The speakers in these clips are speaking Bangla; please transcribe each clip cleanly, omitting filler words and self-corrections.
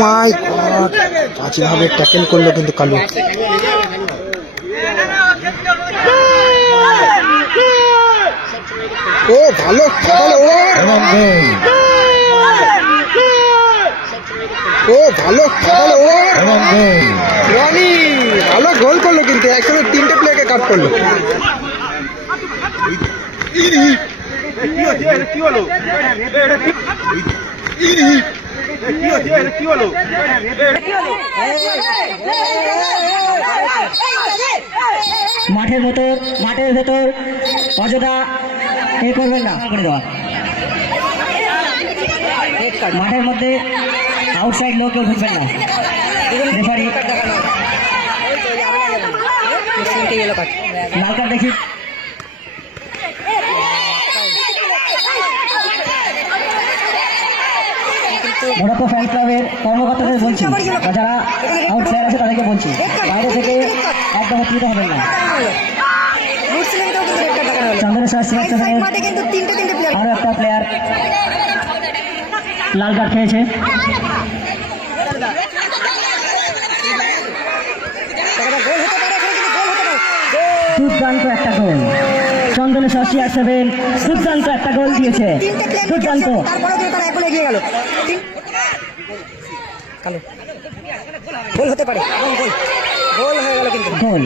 মাই গড, বাজেভাবে ট্যাকেল করলো কিন্তু কালু। ও ভালো ও ভালো রনি ভালো গোল করলো কিন্তু একসাথে তিনটে প্লেয়ারকে কাট করলো। মাঠের ভেতর অযথা এ করবেন না করে দেওয়া। মাঠের মধ্যে আউটসাইড লোক কেউ ঢুকবেন না। লাল কার্ড দেখি। মোড়াপো ফ্যান ক্লাবের কর্মকর্তাদের বলছি, যারা আউটসাইড আছে তাদেরকে বলছি, বাইরে থেকে একদম অতিরিক্ত হবেন না। চন্দ্রেশ্বর আরো একটা প্লেয়ার লাল কার্ড খেয়েছে। দুর্দান্ত একটা গোল, চন্দনেশ্বর CR7 দুর্দান্ত একটা গোল দিয়েছে, দুর্দান্ত। গোল হতে পারে, গোল হয়ে গেল কিন্তু গোল।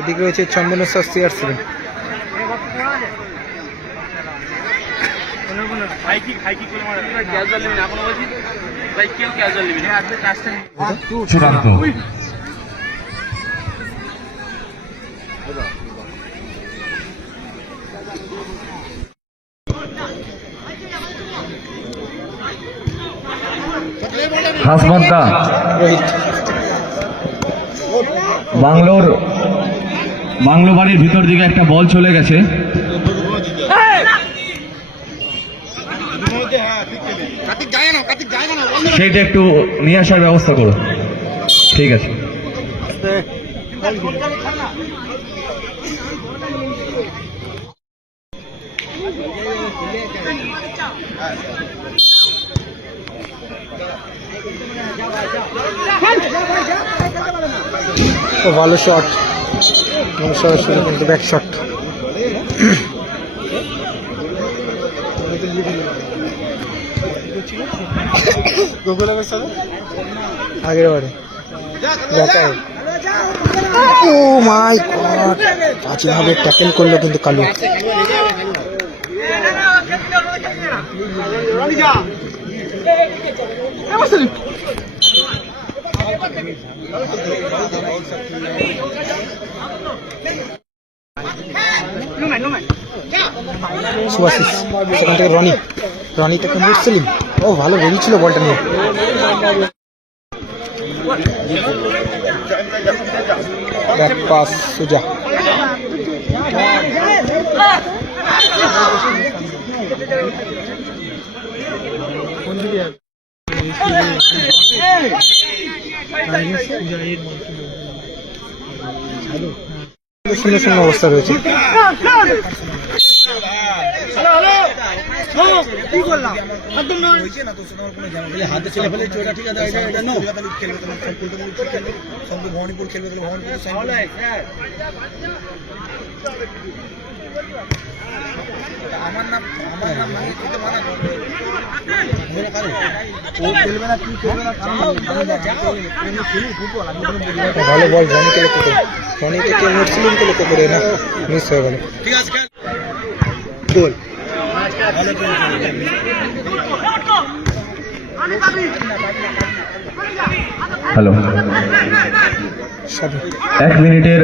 এদিকে রয়েছে চন্দনেশ্বর CR7। হাসমন্দা বাংলো বাড়ির ভিতর দিকে একটা বল চলে গেছে, সেইটা একটু নিয়ে আসার ব্যবস্থা করো। ঠিক আছে। ও ভালো শট, সরাসরি কিন্তু ব্যাক শট। আগের বারে ও মাই গড, বাজেভাবে ট্যাকেল করলো কিন্তু কালু। সুভাশিস, সেখান থেকে রনি থেকে মুরসলিম। ও ভালো বেরিয়েছিল বলটা নিয়ে। ব্যাক পাস সুজা, শূন্য শূন্য অবস্থা রয়েছে। ভালো বল রনিকে লক্ষ্য করে, রনি থেকে মুসলিমকে লক্ষ্য করে না, মিস হয়ে গেল। গোল। হ্যালো, 1 মিনিটের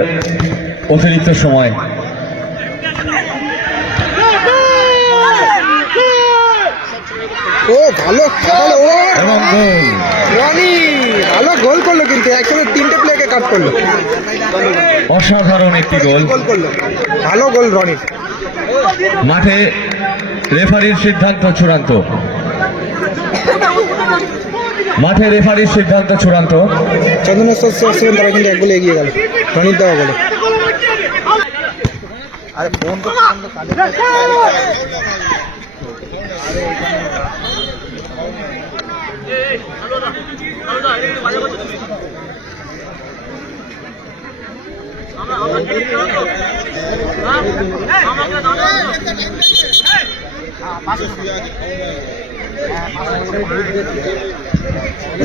অতিরিক্ত সময়। ও ভালো রনি ভালো গোল করলো কিন্তু একসাথে তিনটে প্লেয়ারকে কাট করলো। অসাধারণ একটি গোল করলো, ভালো গোল রনির। মাঠে রেফারির সিদ্ধান্ত চূড়ান্ত, চন্দনেশ্বর CR7 তারা কিন্তু 1 গোলে এগিয়ে গেল রনির দেওয়া বলে। আরে ফোন তো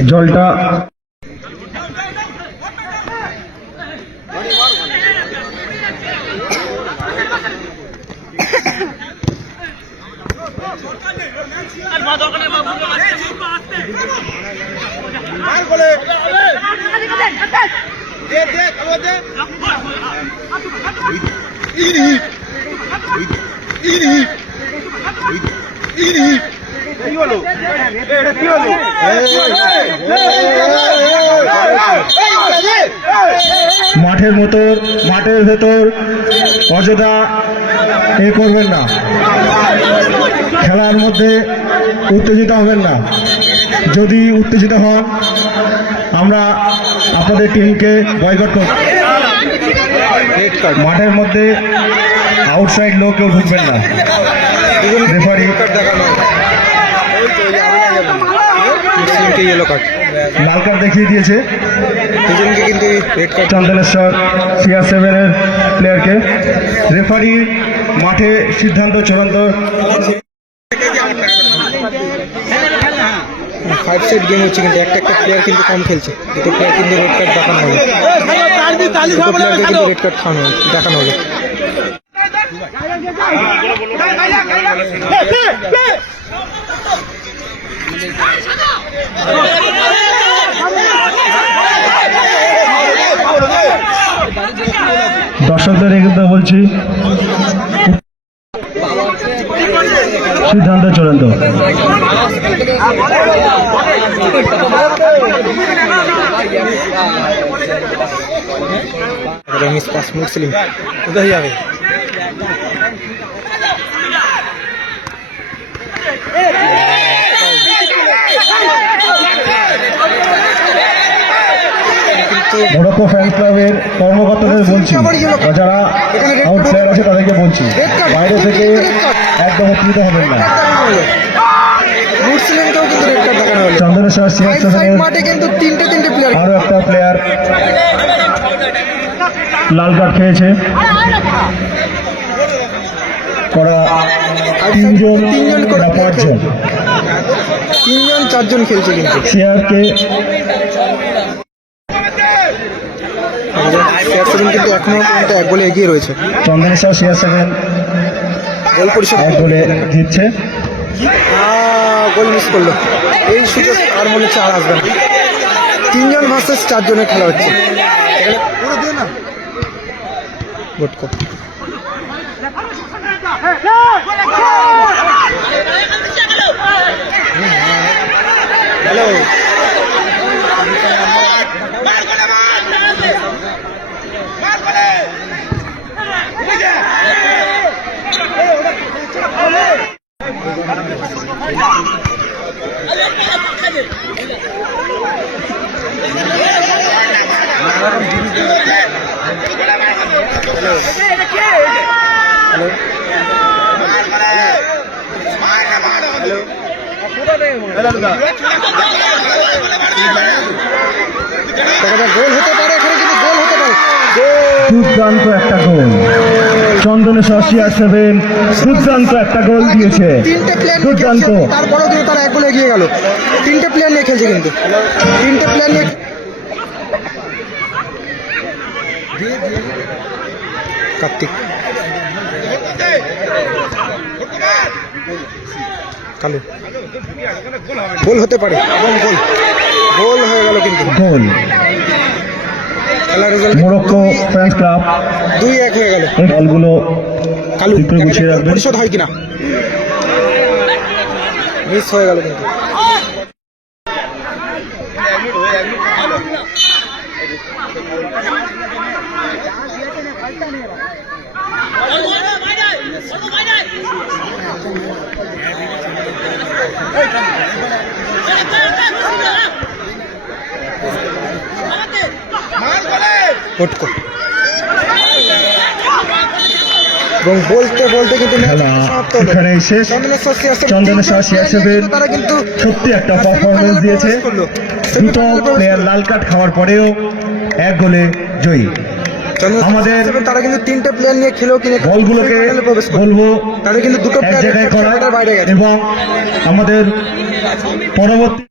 জলটা মাঠের ভেতর অযথা করবেন না, খেলার মধ্যে উত্তেজিত হবেন না। যদি উত্তেজিত হন আমরা আপনাদের টিমকে বয়কট করব। মাঠের মধ্যে আউটসাইড লোক কেউ ঢুকবেন না। রেফারি লাল কার্ড দেখিয়ে দিয়েছে চন্দনেশ্বর CR7-এর প্লেয়ারকে। রেফারি মাঠে সিদ্ধান্ত চূড়ান্ত। 5 সেট গেম হচ্ছে, কিন্তু একটা প্লেয়ার কিন্তু কম খেলছে। দুটো প্লেয়ার কিন্তু রেড কার্ড দেখানো হবে, দুটো প্লেয়ারকে কিন্তু রেড কার্ড দেখানো হবে। দর্শকদের কিন্তু বলছি সিদ্ধান্ত চূড়ান্ত। মুসলিম কোথায় যাবে? মোরক্কো ফ্যান ক্লাবের কর্মকর্তাদের বলছি, যারা আউট প্লেয়ার আছে তাদেরকে বলছি বাইরে থেকে একদম উত্তেজিত হবেন না। মুসলিমকেও কিন্তু রেড কার্ড দেখানো হলো। চন্দনেশ্বর CR7-এর মাঠে কিন্তু তিনটে প্লেয়ার, আরো একটা প্লেয়ার লাল কার্ড খেয়েছে। করা 3জন বা 5জন, 3জন 4জন খেলছে কিন্তু। CR-কে কিন্তু এখনো পর্যন্ত 1 গোলে এগিয়ে রয়েছে। চন্দনেশ্বর CR7 গোল পরিশোধ 1 গোলে জিতছে। গোল মিস করলো, এই সুযোগ আর মনে হচ্ছে আর আসবে না। 3জন ভার্সেস 4 জনের খেলা হচ্ছে। হ্যালো, গোল হতে পারে, এখানে কিন্তু গোল হতে পারে। দুর্দান্ত একটা গোল, চন্দনেশ্বর CR7 দুর্দান্ত একটা গোল দিয়েছে। 3টে প্লেয়ার দুর্দান্ত, তারপরেও কিন্তু তারা 1 গোলে এগিয়ে গেল। 3টে প্লেয়ার নিয়ে খেলছে কিন্তু, 3টে প্লেয়ার নিয়ে। কার্তিক কালু, গোল হতে পারে এবং গোল হয়ে গেল কিন্তু। গোল খেলার রেজাল্ট মোরক্কো ফ্রেন্ডস ক্লাব 2-1 হয়ে গেল। এই বলগুলো কালু একটু গুছিয়ে রাখবেন। পরিশোধ হয় কিনা, মিস হয়ে গেল কিন্তু। এবং বলতে বলতে কিন্তু ম্যাচ খেলা সমাপ্ত হলো। এখানেই শেষ। চন্দনেশ্বর CR7 চন্দনেশ্বর CR7 তারা কিন্তু সত্যি একটা semi-final পারফরমেন্স এ দিয়েছে। প্রবেশ করলো। দুটো Semi-final এ প্রবেশ প্লেয়ার করলো। লাল কার্ড খাওয়ার পরেও 1 গোলে জয়ী। চন্দনেশ্বর আমাদের CR7 তারা কিন্তু 3টে প্লেয়ার নিয়ে খেলেও কিন্তু বলগুলোকে semi-final এ প্রবেশ করলো। বলবো তাদের কিন্তু দুটো এক প্লেয়ার জায়গায় করা বাইরে গেছে। এবং আমাদের পরবর্তী